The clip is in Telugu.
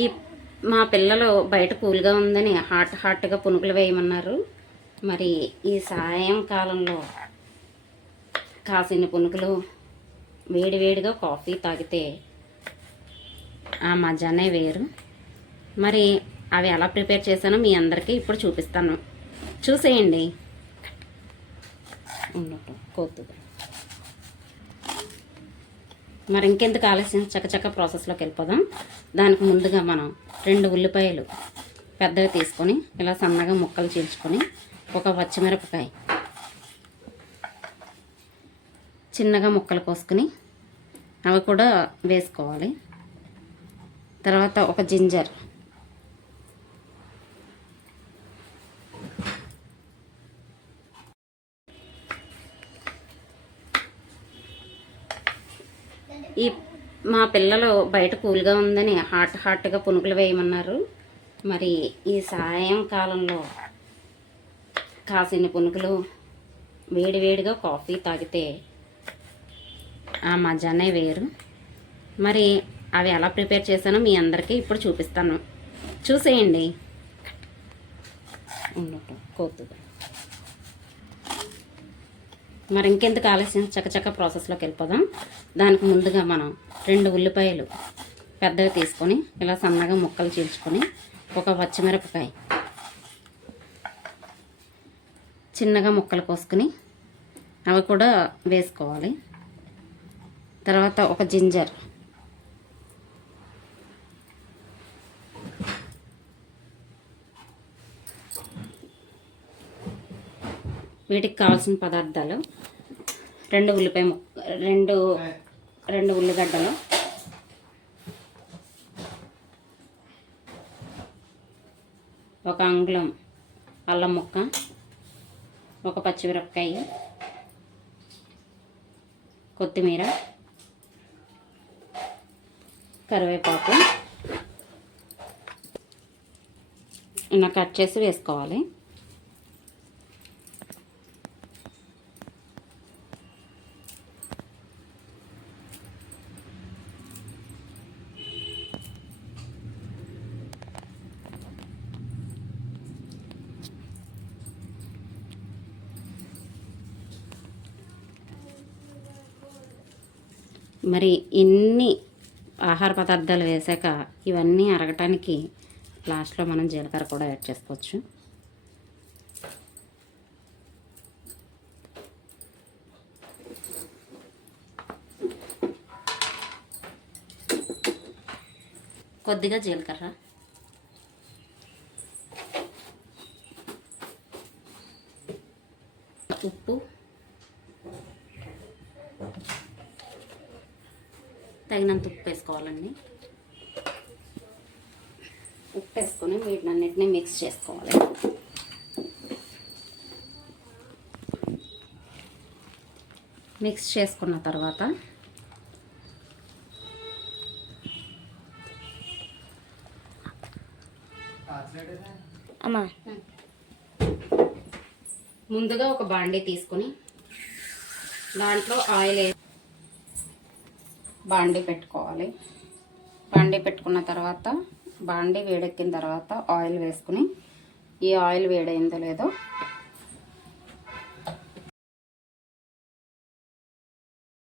ఈ మా పిల్లలు బయట కూల్గా ఉందని హాట్గా పునుగులు వేయమన్నారు. మరి ఈ సాయంకాలంలో కాసిన పునుగులు వేడివేడిగా కాఫీ తాగితే ఆ మజానే వేరు. మరి అవి ఎలా ప్రిపేర్ చేశానో మీ అందరికీ ఇప్పుడు చూపిస్తాను, చూసేయండి. కోతుగా మరి ఇంకెందుకు ఆలస్యం, చకచక ప్రాసెస్లోకి వెళ్ళిపోదాం. దానికి ముందుగా మనం 2 ఉల్లిపాయలు పెద్దవి తీసుకొని ఇలా సన్నగా ముక్కలు చీల్చుకొని, ఒక పచ్చిమిరపకాయ చిన్నగా ముక్కలు కోసుకొని అవి కూడా వేసుకోవాలి. తర్వాత ఒక జింజర్, ఈ మా పిల్లలు బయట కూల్గా ఉందని హాట్గా పునుగులు వేయమన్నారు. మరి ఈ సాయంకాలంలో కాసిన పునుగులు వేడివేడిగా కాఫీ తాగితే ఆ మజానే వేరు. మరి అవి ఎలా ప్రిపేర్ చేశానో మీ అందరికీ ఇప్పుడు చూపిస్తాను, చూసేయండి. కోతుగా మరి ఇంకెందుకు ఆలస్యం, చకచక ప్రాసెస్లోకి వెళ్ళిపోదాం. దానికి ముందుగా మనం 2 ఉల్లిపాయలు పెద్దవి తీసుకొని ఇలా సన్నగా ముక్కలు చీల్చుకొని, ఒక పచ్చిమిరపకాయ చిన్నగా ముక్కలు కోసుకొని అవి కూడా వేసుకోవాలి. తర్వాత ఒక జింజర్, వీటికి కావాల్సిన పదార్థాలు 2 ఉల్లిగడ్డలు, ఒక అంగుళం అల్లం ముక్క, ఒక పచ్చిమిరపకాయ, కొత్తిమీర, కరివేపాకు ఇలా కట్ చేసి వేసుకోవాలి. మరి ఇన్ని ఆహార పదార్థాలు వేసాక ఇవన్నీ అరగటానికి లాస్ట్లో మనం జీలకర్ర కూడా యాడ్ చేసుకోవచ్చు. కొద్దిగా జీలకర్ర, ఉప్పు, తగినంత ఉప్పు వేసుకోవాలండి. ఉప్పు వేసుకొని వీటినన్నిటిని మిక్స్ చేసుకోవాలి. మిక్స్ చేసుకున్న తర్వాత ముందుగా ఒక బాండీ తీసుకొని దాంట్లో ఆయిల్ బాండీ పెట్టుకోవాలి. బాండీ పెట్టుకున్న తర్వాత బాండీ వేడెక్కిన తర్వాత ఆయిల్ వేసుకుని, ఈ ఆయిల్ వేడైందో లేదో